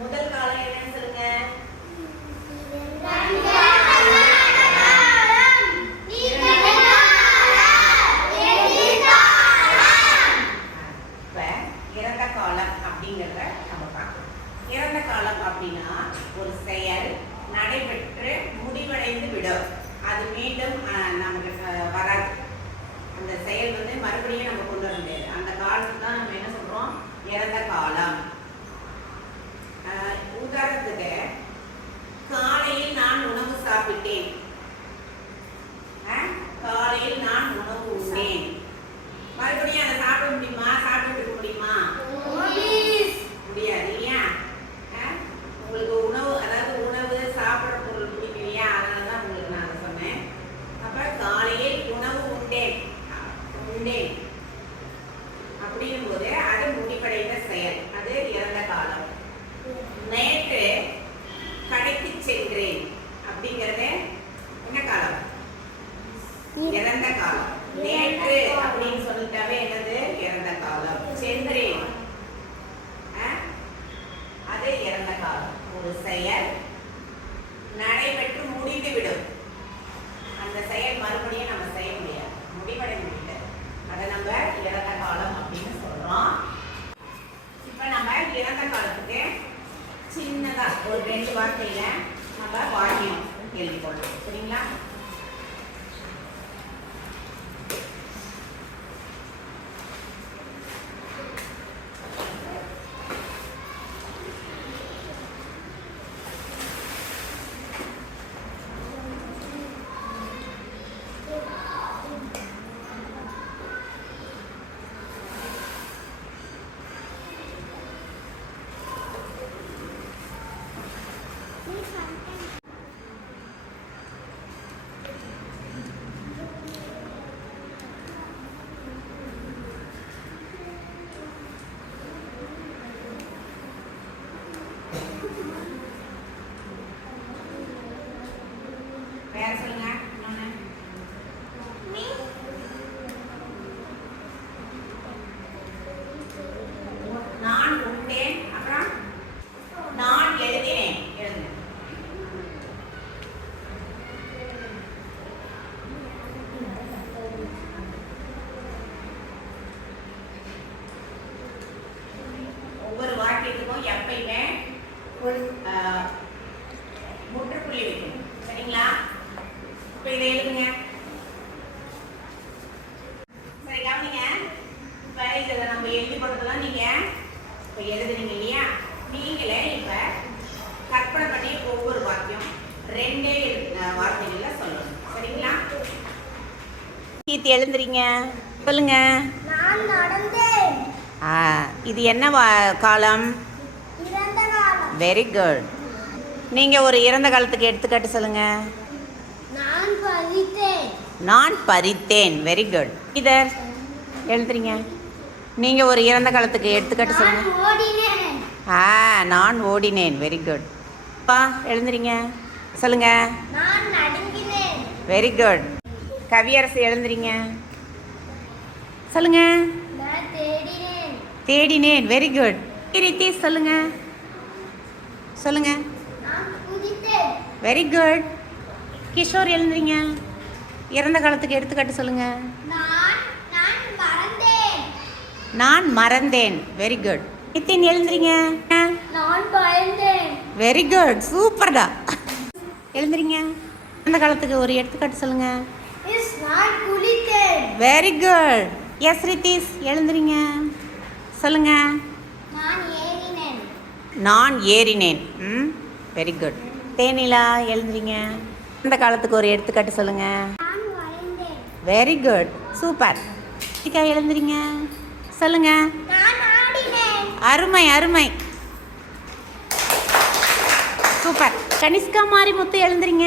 முதல் காலம் என்னன்னு சொல்லுங்க. இறந்த காலம் அப்படிங்கிறத நம்ம பார்க்கணும். இறந்த காலம் அப்படின்னா ஒரு செயல் நடைபெற்று முடிவடைந்து விடும். அது மீண்டும் நமக்கு அப்படின்னும் போது அது முடிவடைந்த செயல். அது இறந்த காலம். நேற்று கடைக்கு சென்றேன். அப்படிங்கிறது என்ன காலம்? இறந்த காலம். நேற்று அப்படின்னு சொல்லிட்டாவே என்னது? இறந்த காலம். சென்றேன். அது இறந்த காலம். ஒரு செயல் நடைபெற்ற முடிந்துவிடும் அந்த செயல் மறுபடியும் நம்ம செய்ய முடியாது முடிவடை முடியல அதை நம்ம இறந்த காலம் அப்படின்னு சொல்றோம் இப்போ நம்ம இறந்த காலத்துக்கு சின்னதா ஒரு ரெண்டு வார்த்தையில நம்ம வாக்கியம் எழுதி போடலாம் சரிங்களா? வேற சொல்லுங்க. நான் உண்டேன். அப்புறம்? நான் எழுதினேன். எழுதுங்க. ஒவ்வொரு வாக்கியத்துக்கும் எப்பயுமே ஒரு இப்போ இதை எழுதுங்க சரி கவனிங்க இப்போ இதில் நம்ம எழுதி போட்டதெல்லாம் நீங்கள் இப்போ எழுதுனீங்க இல்லையா நீங்களே இப்போ கற்பனை பண்ணி ஒவ்வொரு வாக்கியம் ரெண்டே அஹ், வார்த்தைகளில் சொல்லணும் சரிங்களா கீர்த்தி எழுந்துறீங்க சொல்லுங்க நான் நடந்தேன் ஆ இது என்ன காலம்? வெரி குட் நீங்கள் ஒரு இறந்த காலத்துக்கு எடுத்துக்காட்டு சொல்லுங்கள் நான் பறித்தேன். வெரி குட் இதர் எழுதுறீங்க நீங்கள் ஒரு இறந்த காலத்துக்கு எடுத்துக்காட்டு சொல்லுங்கள் ஆ நான் ஓடினேன். வெரி குட் பா எழுந்துறீங்க சொல்லுங்க. வெரி குட் கவியரசு எழுந்துறீங்க சொல்லுங்க. தேடினேன். வெரி குட் ரீத்தி சொல்லுங்க. சொல்லுங்க. வெரி குட் கிஷோர் எழுந்துறீங்க இறந்த காலத்துக்கு எடுத்துக்காட்டு சொல்லுங்க. நான் மறந்தேன். வெரி குட் நித்தின் எழுந்துறீங்க வெரி குட் சூப்பர்டா எழுந்துறீங்க அந்த காலத்துக்கு ஒரு எடுத்துக்காட்டு சொல்லுங்க. வெரி குட் எஸ் ரித்தீஸ் எழுந்துறீங்க சொல்லுங்க. நான் ஏறினேன். நான் ஏறினேன். ம்? வெரி குட் தேனிலா எழுந்துறீங்க அந்த காலத்துக்கு ஒரு எடுத்துக்காட்டு சொல்லுங்க. வெரி குட் சூப்பர் சிக்கா எழுந்துறீங்க சொல்லுங்க. அருமை அருமை. சூப்பர் கனிஷ்கா மாரி முத்து எழுந்துறீங்க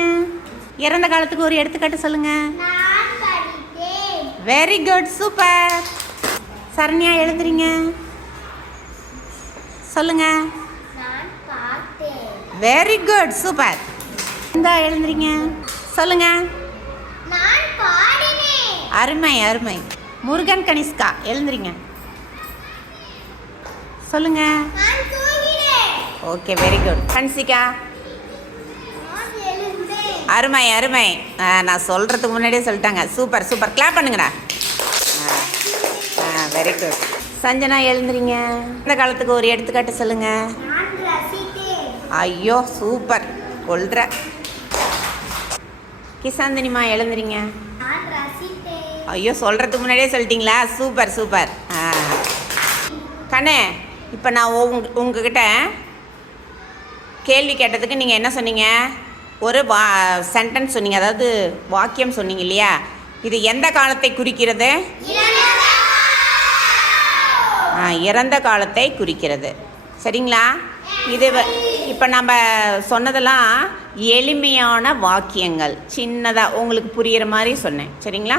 இறந்த காலத்துக்கு ஒரு எடுத்துக்காட்டு சொல்லுங்க. வெரி குட் சூப்பர் சரண்யா எழுந்துறீங்க சொல்லுங்க. வெரி குட் சூப்பர் இந்தா எழுந்துறீங்க சொல்லுங்க. அருமை அருமை. முருகன் கனிஷ்கா எழுந்துறீங்க சொல்லுங்க. Okay very good. எழுந்தேன். அருமை அருமை. நான் சொல்கிறதுக்கு முன்னாடியே சொல்லிட்டாங்க. Super super. கிளாப் பண்ணுங்கடா. ஆ வெரி குட். சஞ்சனா எழுந்துறீங்க இந்த காலத்துக்கு ஒரு எடுத்துக்காட்டு சொல்லுங்க. நான் ரசித்தேன். ஐயோ சூப்பர். கொள்ற கிசாந்தினிமா எழுந்துறீங்க. ஐயோ சொல்கிறதுக்கு முன்னாடியே சொல்லிட்டீங்களா? Super super. ஆ. கண்ணே இப்போ நான் உங் உங்ககிட்ட கேள்வி கேட்டதுக்கு நீங்கள் என்ன சொன்னீங்க? ஒரு வா சென்டென்ஸ் சொன்னீங்க. அதாவது வாக்கியம் சொன்னீங்க இல்லையா? இது எந்த காலத்தை குறிக்கிறது? இறந்த காலத்தை குறிக்கிறது. சரிங்களா? இது இப்போ நம்ம சொன்னதெல்லாம் எளிமையான வாக்கியங்கள். சின்னதாக உங்களுக்கு புரிகிற மாதிரி சொன்னேன். சரிங்களா?